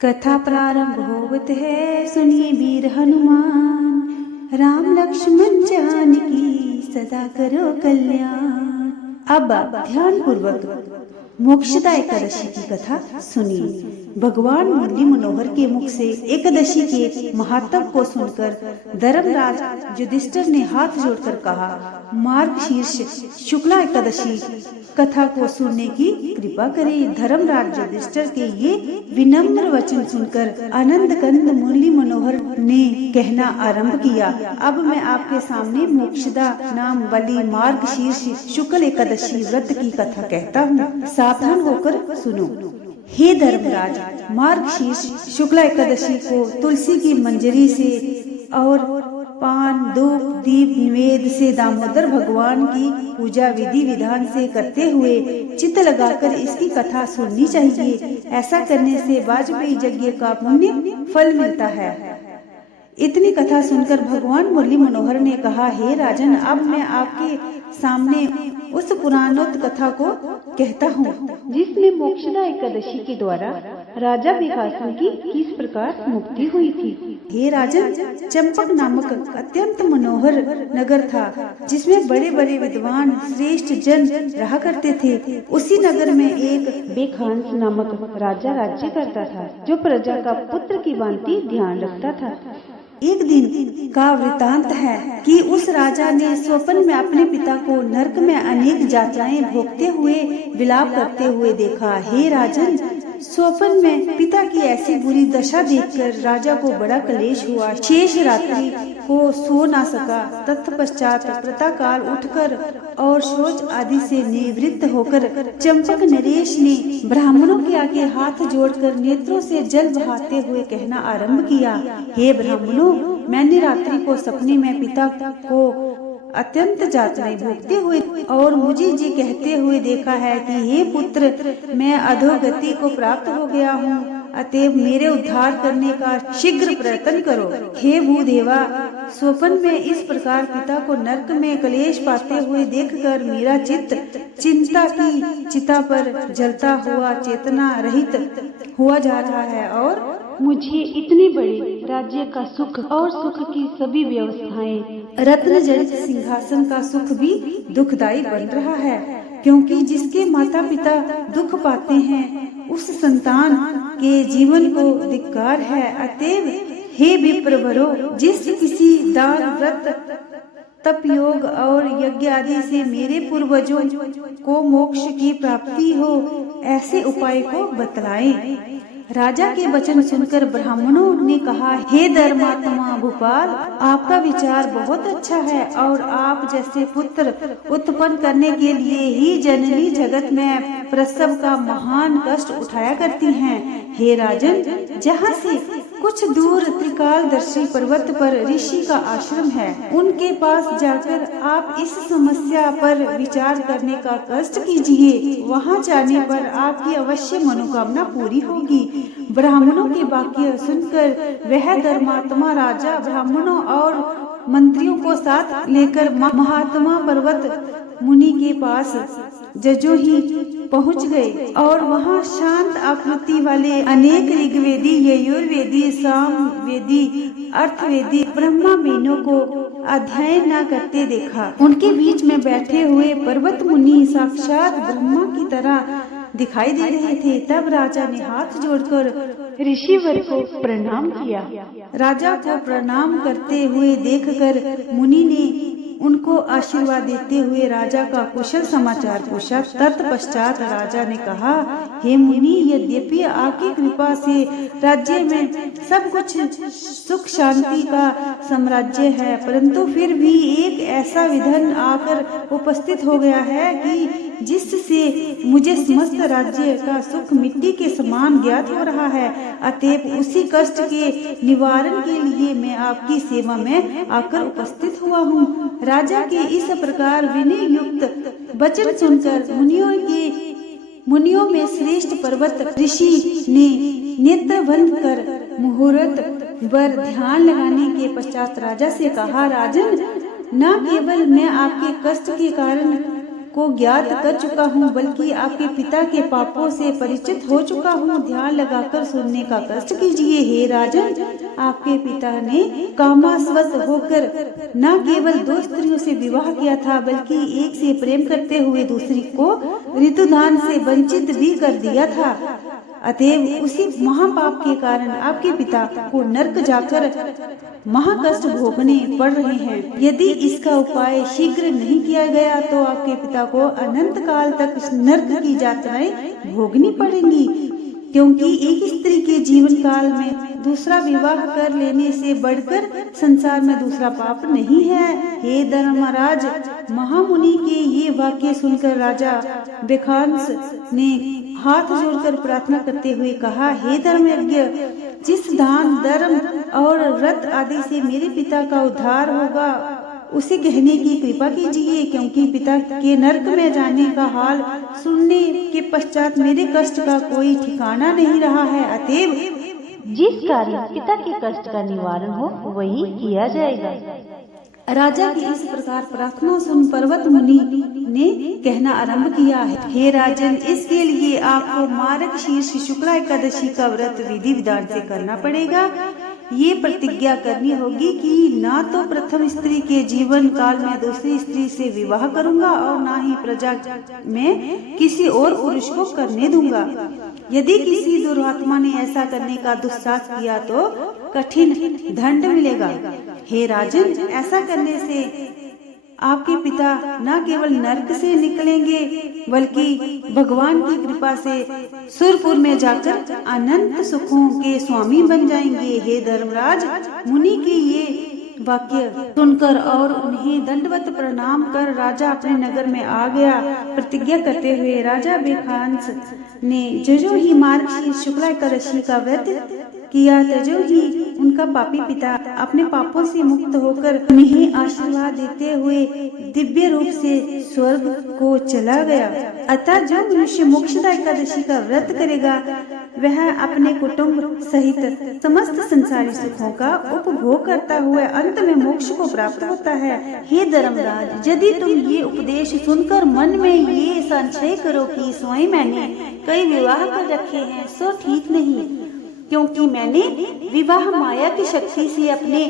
कथा प्रारंभ होवत है, सुनिए वीर हनुमान। राम लक्ष्मण जानकी सदा करो कल्याण। अब ध्यान पूर्वक मोक्षदा एकादशी की कथा सुनिए। भगवान मुरली मनोहर के मुख से एकादशी के महत्व को सुनकर धर्मराज युधिष्ठिर ने हाथ जोड़कर कहा, मार्गशीर्ष शुक्ला एकादशी कथा को सुनने की कृपा करें। धर्मराज युधिष्ठिर के ये विनम्र वचन सुनकर आनंद कंद मुरली मनोहर ने कहना आरंभ किया, अब मैं आपके सामने मोक्षदा नाम वाली मार्गशीर्ष शुक्ल एकादशी व्रत की कथा कहता हूँ, सावधान होकर सुनो। हे धर्मराज, मार्गशीर्ष शुक्ला एकादशी को तुलसी की मंजरी से और पान धूप दीप निवेद से दामोदर भगवान की पूजा विधि विधान से करते हुए चित्त लगाकर इसकी कथा सुननी चाहिए। ऐसा करने से वाजपेयी यज्ञ का पुण्य फल मिलता है। इतनी कथा सुनकर भगवान मुरली मनोहर ने कहा, हे राजन, अब मैं आपके सामने उस पुराणोक्त कथा को कहता हूँ जिसमें मोक्षदा एकादशी के द्वारा राजा बिकासन की किस प्रकार मुक्ति हुई थी। हे राजन, चंपक नामक अत्यंत मनोहर नगर था जिसमें बड़े बड़े विद्वान श्रेष्ठ जन रहा करते थे। उसी नगर में एक बेखांस नामक राजा राज्य करता था, जो प्रजा का पुत्र की भांति ध्यान रखता था। एक दिन का वृतांत है कि उस राजा ने स्वप्न में अपने पिता को नरक में अनेक यातनाएं भोगते हुए विलाप करते हुए देखा। हे राजन, स्वप्न में पिता की ऐसी बुरी दशा देखकर राजा को बड़ा क्लेश हुआ। शेष रात्रि को सो ना सका। तत्पश्चात प्रातःकाल उठकर और शौच आदि से निवृत्त होकर चंपक नरेश ने ब्राह्मणों के आगे हाथ जोड़कर नेत्रों से जल बहाते हुए कहना आरंभ किया, हे ब्राह्मणों, मैंने रात्रि को सपने में पिता को अत्यंत यातनाएं भोगते हुए और मुझे जी कहते हुए देखा है कि हे पुत्र, मैं अधोगति को प्राप्त हो गया हूँ, अतएव मेरे उद्धार करने का शीघ्र प्रयत्न करो। हे भूदेवा, स्वप्न में इस प्रकार पिता को नरक में क्लेश पाते हुए देखकर मेरा चित्त चिंता की चिता पर जलता हुआ चेतना रहित हुआ जा रहा है और मुझे इतने बड़े राज्य का सुख और सुख की सभी व्यवस्थाएं, रत्न जड़ित सिंहासन का सुख भी दुखदायी बन रहा है, क्योंकि जिसके माता पिता दुख पाते हैं उस संतान के जीवन को धिक्कार है। अतएव हे विप्रवरो, जिस किसी दान व्रत तप योग और यज्ञ आदि से मेरे पूर्वजों को मोक्ष की प्राप्ति हो, ऐसे उपाय को बतलाएं। राजा के वचन सुनकर ब्राह्मणों ने कहा, हे धर्मात्मा भूपाल, आपका विचार बहुत अच्छा है और आप जैसे पुत्र उत्पन्न करने के लिए ही जननी जगत में प्रसव का महान कष्ट उठाया करती हैं। हे राजन, जहाँ से कुछ दूर त्रिकालदर्शी पर्वत पर ऋषि का आश्रम है, उनके पास जाकर आप इस समस्या पर विचार करने का कष्ट कीजिए। वहाँ जाने पर आपकी अवश्य मनोकामना पूरी होगी। ब्राह्मणों के वाक्य सुनकर वह धर्मात्मा राजा ब्राह्मणों और मंत्रियों को साथ लेकर महात्मा पर्वत मुनि के पास जजो ही पहुँच गए और वहाँ शांत आकृति वाले अनेक ऋग्वेदी, यजुर्वेदी, सामवेदी, अर्थवेदी ब्रह्मवेदियों को अध्ययन न करते देखा। उनके बीच में बैठे हुए पर्वत मुनि साक्षात ब्रह्मा की तरह दिखाई दे रहे थे। तब राजा ने हाथ जोड़कर ऋषिवर को प्रणाम किया। राजा को प्रणाम करते हुए देखकर मुनि ने उनको आशीर्वाद देते हुए राजा का कुशल समाचार पूछा। तत्पश्चात राजा ने कहा, हे मुनि, यद्यपि आपकी कृपा से राज्य में सब कुछ सुख शांति का साम्राज्य है, परंतु फिर भी एक ऐसा विघ्न आकर उपस्थित हो गया है कि जिससे मुझे समस्त राज्य का सुख मिट्टी के समान ज्ञात हो रहा है। अतएव उसी कष्ट के निवारण के लिए मैं आपकी सेवा में आकर उपस्थित हुआ हूँ। राजा के इस प्रकार विनय युक्त वचन सुनकर मुनियों में श्रेष्ठ पर्वत ऋषि ने नेत्र बंद कर मुहूर्त पर ध्यान लगाने के पश्चात राजा से कहा, राजन, न केवल मैं आपके कष्ट के कारण को ज्ञात कर चुका हूँ, बल्कि आपके पिता के पापों से परिचित हो चुका हूँ। ध्यान लगाकर सुनने का कष्ट कीजिए। हे राजन, आपके पिता ने कामास्वत होकर न केवल 2 स्त्रियों से विवाह किया था, बल्कि एक से प्रेम करते हुए दूसरी को ऋतुदान से वंचित भी कर दिया था। अतएव उसी महापाप के कारण आपके पिता को नरक जाकर महाकष्ट भोगने पड़ रहे हैं। यदि इसका उपाय शीघ्र नहीं किया गया तो आपके पिता को अनंत काल तक नरक की यातनाएं भोगनी पड़ेंगी, क्योंकि एक स्त्री के जीवन काल में दूसरा विवाह कर लेने से बढ़कर संसार में दूसरा पाप नहीं है। हे धर्मराज, महामुनि के ये वाक्य सुनकर राजा बेखांस ने हाथ जोड़कर प्रार्थना करते हुए कहा, हे धर्मज्ञ, जिस दान धर्म और व्रत आदि से मेरे पिता का उद्धार होगा उसे कहने की कृपा कीजिए, क्योंकि पिता के नरक में जाने का हाल सुनने के पश्चात मेरे कष्ट का कोई ठिकाना नहीं रहा है। अतएव जिस कार्य पिता के कष्ट का निवारण हो वही किया जाएगा। राजा की इस प्रकार प्रार्थना सुन पर्वत मुनि ने कहना आरंभ किया है, हे राजन, इसके लिए आपको मार्गशीर्ष शुक्ला एकादशी का व्रत विधि विधान से करना पड़ेगा। ये प्रतिज्ञा करनी होगी कि ना तो प्रथम स्त्री के जीवन काल में दूसरी स्त्री से विवाह करूंगा और ना ही प्रजा में किसी और पुरुष को करने दूंगा। यदि किसी दुरात्मा ने ऐसा करने का दुस्साहस किया तो कठिन दंड मिलेगा। हे राजन, ऐसा करने से आपके पिता न केवल नरक से निकलेंगे, बल्कि भगवान की कृपा से सुरपुर में जाकर अनंत सुखों के स्वामी बन जाएंगे। हे धर्मराज, मुनि के ये वाक्य सुनकर और उन्हें दंडवत प्रणाम कर राजा अपने नगर में आ गया। प्रतिज्ञा करते हुए राजा बेखांस ने जो ही मार्गशीर्ष शुक्ला एकादशी का व्रत किया, तजो ही उनका पापी पिता अपने पापों से मुक्त होकर उन्हें आशीर्वाद देते हुए दिव्य रूप से स्वर्ग को चला गया। अतः जो मनुष्य मोक्षदा एकादशी का व्रत करेगा वह अपने कुटुंब सहित समस्त संसारी सुखों का उपभोग करता हुआ अंत में मोक्ष को प्राप्त होता है। हे धर्मराज, यदि तुम ये उपदेश सुनकर मन में ये संशय करो कि स्वयं मैंने कई विवाह कर रखे हैं, सो ठीक नहीं, क्योंकि मैंने विवाह माया की शक्ति से अपने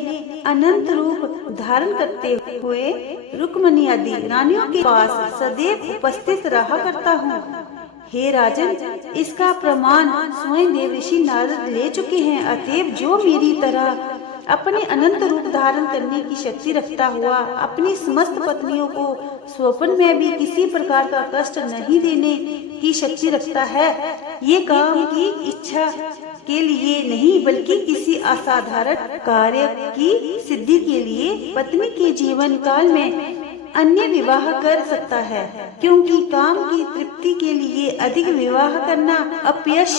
अनंत रूप धारण करते हुए रुक्मणी आदि रानियों के पास सदैव उपस्थित रहा करता हूँ। हे राजन, इसका प्रमाण स्वयं देवर्षि नारद ले चुके हैं। अतएव जो मेरी तरह अपने अनंत रूप धारण करने की शक्ति रखता हुआ अपनी समस्त पत्नियों को स्वप्न में भी किसी प्रकार का कष्ट नहीं देने की शक्ति रखता है, ये काम की इच्छा के लिए नहीं बल्कि किसी असाधारण कार्य की सिद्धि के लिए पत्नी के जीवन काल में अन्य विवाह कर सकता है, क्योंकि काम की तृप्ति के लिए अधिक विवाह करना अपयश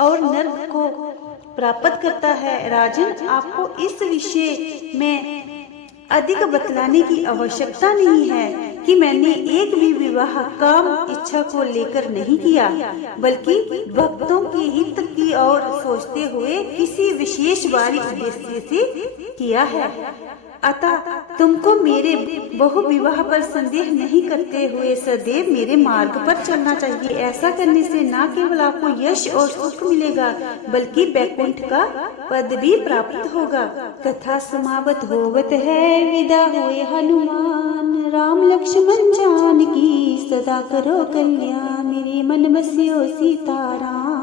और नरक को प्राप्त करता है। राजन, आपको इस विषय में अधिक बतलाने की आवश्यकता नहीं है कि मैंने एक भी विवाह काम इच्छा को लेकर नहीं किया, बल्कि भक्तों के हित की ओर सोचते हुए किसी विशेष बारीक उद्देश्य से किया है। अतः तुमको मेरे बहु विवाह पर संदेह नहीं करते हुए सदैव मेरे मार्ग पर चलना चाहिए। ऐसा करने से न केवल आपको यश और सुख मिलेगा, बल्कि वैकुंठ का पद भी प्राप्त होगा। कथा समाप्त होवत है, विदा हुए हनुमान। राम लक्ष्मण जानकी सदा करो कल्याण, मेरे मन बसियो सीताराम।